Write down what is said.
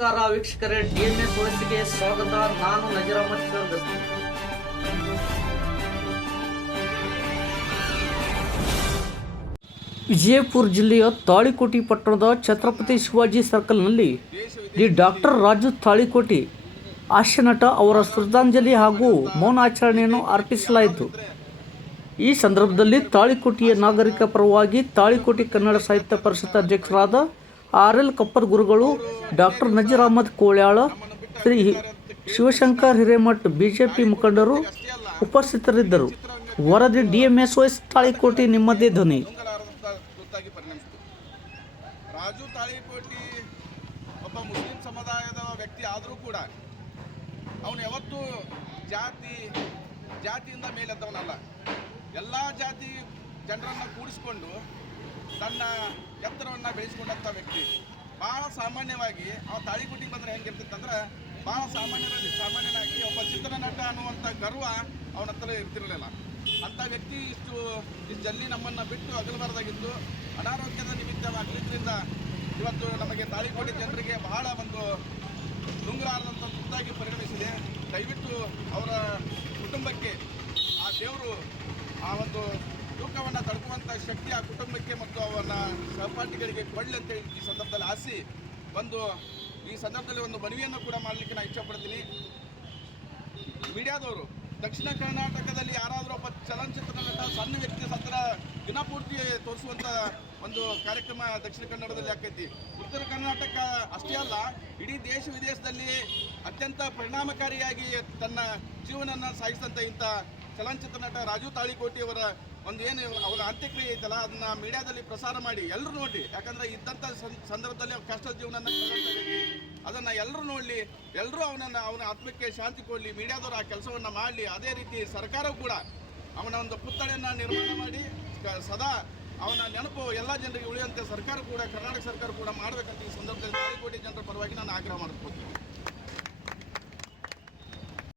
ನಮಸ್ಕಾರ ವೀಕ್ಷಕರೇ ಡಿಎನ್ಎಸ್ ವಯಸ್ಸಿಗೆ ಸ್ವಾಗತ. ನಾನು ನಜೀರ್ ವಿಜಯಪುರ ಜಿಲ್ಲೆಯ ತಾಳಿಕೋಟಿ ಪಟ್ಟಣದ ಛತ್ರಪತಿ ಶಿವಾಜಿ ಸರ್ಕಲ್ನಲ್ಲಿ ದಿ ಡಾಕ್ಟರ್ ರಾಜು ತಾಳಿಕೋಟಿ ಹಾಸ್ಯ ನಟ ಅವರ ಶ್ರದ್ಧಾಂಜಲಿ ಹಾಗೂ ಮೌನಾಚರಣೆಯನ್ನು ಅರ್ಪಿಸಲಾಯಿತು. ಈ ಸಂದರ್ಭದಲ್ಲಿ ತಾಳಿಕೋಟಿಯ ನಾಗರಿಕ ಪರವಾಗಿ ತಾಳಿಕೋಟಿ ಕನ್ನಡ ಸಾಹಿತ್ಯ ಪರಿಷತ್ ಅಧ್ಯಕ್ಷರಾದ ಆರ್ ಎಲ್ ಕಪ್ಪರ್ ಗುರುಗಳು ಡಾಕ್ಟರ್ ನಜೀರ್ ಅಹಮದ್ ಕೋಳ್ಯಾಳ, ಶ್ರೀ ಶಿವಶಂಕರ್ ಹಿರೇಮಠ್ ಬಿಜೆಪಿ ಮುಖಂಡರು ಉಪಸ್ಥಿತರಿದ್ದರು. ವರದಿ ಡಿಎಂಎಸ್ಒಎಸ್ ತಾಳಿಕೋಟಿ ನಿಮ್ಮದೇ ಧ್ವನಿ. ರಾಜು ತಾಳಿಕೋಟಿ ಒಬ್ಬ ಮುಸ್ಲಿಂ ಸಮುದಾಯದ ವ್ಯಕ್ತಿ ಆದರೂ ಕೂಡ ಅವನು ಯಾವತ್ತು ಜಾತಿ, ಜಾತಿಯಿಂದ ಮೇಲೆದ್ದವನಲ್ಲ. ಎಲ್ಲ ಜಾತಿ ಜನರನ್ನು ಕೂಡಿಸ್ಕೊಂಡು ತನ್ನ ಎತ್ತರವನ್ನು ಬೆಳೆಸ್ಕೊಂಡಂಥ ವ್ಯಕ್ತಿ. ಭಾಳ ಸಾಮಾನ್ಯವಾಗಿ ಅವ ತಾಳಿಕೋಟಿಗೆ ಬಂದರೆ ಹೆಂಗಿರ್ತಿತ್ತಂದ್ರೆ ಭಾಳ ಸಾಮಾನ್ಯರಲ್ಲಿ ಸಾಮಾನ್ಯನಾಗಿ ಒಬ್ಬ ಚಿತ್ರನಟ ಅನ್ನುವಂಥ ಗರ್ವ ಅವನ ಹತ್ರ ಇರ್ತಿರಲಿಲ್ಲ. ಅಂಥ ವ್ಯಕ್ತಿ ಇಷ್ಟು ಇಷ್ಟು ಜಲ್ಲಿ ನಮ್ಮನ್ನು ಬಿಟ್ಟು ಅಗಲಬಾರ್ದಾಗಿತ್ತು ಅನಾರೋಗ್ಯದ ನಿಮಿತ್ತವಾಗಲಿದ್ದರಿಂದ ಇವತ್ತು ನಮಗೆ ತಾಳಿಕೋಟೆ ಜನರಿಗೆ ಬಹಳ ಒಂದು ನುಂಗಲಾರದಂಥ ತುತ್ತಾಗಿ ಪರಿಣಮಿಸಿದೆ. ದಯವಿಟ್ಟು ಅವರ ಕುಟುಂಬಕ್ಕೆ ಆ ದೇವರು ಆ ತೂಕವನ್ನು ಶಕ್ತಿ ಆ ಕುಟುಂಬಕ್ಕೆ ಮತ್ತು ಅವನ ಸಹಪಾಠಿಗಳಿಗೆ ಕೊಳ್ಳಿ ಅಂತೇಳಿ ಈ ಸಂದರ್ಭದಲ್ಲಿ ಆಸಿ ಒಂದು ಈ ಸಂದರ್ಭದಲ್ಲಿ ಒಂದು ಮನವಿಯನ್ನು ಕೂಡ ಮಾಡಲಿಕ್ಕೆ ನಾನು ಇಷ್ಟಪಡ್ತೀನಿ ಮೀಡಿಯಾದವರು, ದಕ್ಷಿಣ ಕರ್ನಾಟಕದಲ್ಲಿ ಯಾರಾದರೂ ಒಬ್ಬ ಚಲನಚಿತ್ರ ನಟ ಸಣ್ಣ ವ್ಯಕ್ತಿ ಸತ್ರ ದಿನಪೂರ್ತಿ ತೋರಿಸುವಂಥ ಒಂದು ಕಾರ್ಯಕ್ರಮ ದಕ್ಷಿಣ ಕನ್ನಡದಲ್ಲಿ ಆಕೈತಿ. ಉತ್ತರ ಕರ್ನಾಟಕ ಅಷ್ಟೇ ಅಲ್ಲ, ಇಡೀ ದೇಶ ವಿದೇಶದಲ್ಲಿ ಅತ್ಯಂತ ಪರಿಣಾಮಕಾರಿಯಾಗಿ ತನ್ನ ಜೀವನನ ಸಾಗಿಸಿದಂಥ ಇಂಥ ಚಲನಚಿತ್ರ ನಟ ರಾಜು ತಾಳಿಕೋಟಿ ಅವರ ಒಂದು ಏನು ಅವರ ಅಂತ್ಯಕ್ರಿಯೆ ಐತಲ್ಲ, ಅದನ್ನ ಮೀಡಿಯಾದಲ್ಲಿ ಪ್ರಸಾರ ಮಾಡಿ ಎಲ್ಲರೂ ನೋಡಿ. ಯಾಕಂದ್ರೆ ಇದ್ದಂಥ ಸಂದರ್ಭದಲ್ಲಿ ಅವ್ರ ಕಷ್ಟ ಜೀವನ ಅದನ್ನ ಎಲ್ಲರೂ ನೋಡಲಿ ಎಲ್ಲರೂ ಅವನನ್ನ, ಅವನ ಆತ್ಮಕ್ಕೆ ಶಾಂತಿ ಕೊಡಲಿ, ಮೀಡಿಯಾದವರು ಆ ಕೆಲಸವನ್ನ ಮಾಡಲಿ, ಅದೇ ರೀತಿ ಸರ್ಕಾರವು ಕೂಡ ಅವನ ಒಂದು ಪುತ್ಥಳಿಯನ್ನ ನಿರ್ಮಾಣ ಮಾಡಿ ಸದಾ ಅವನ ನೆನಪು ಎಲ್ಲ ಜನರಿಗೆ ಉಳಿಯುವಂತೆ ಸರ್ಕಾರ ಕೂಡ, ಕರ್ನಾಟಕ ಸರ್ಕಾರ ಕೂಡ ಮಾಡಬೇಕಂತ ಈ ಸಂದರ್ಭದಲ್ಲಿ ಕೋಟಿ ಜನರ ಪರವಾಗಿ ನಾನು ಆಗ್ರಹ ಮಾಡ್ಕೊತೀನಿ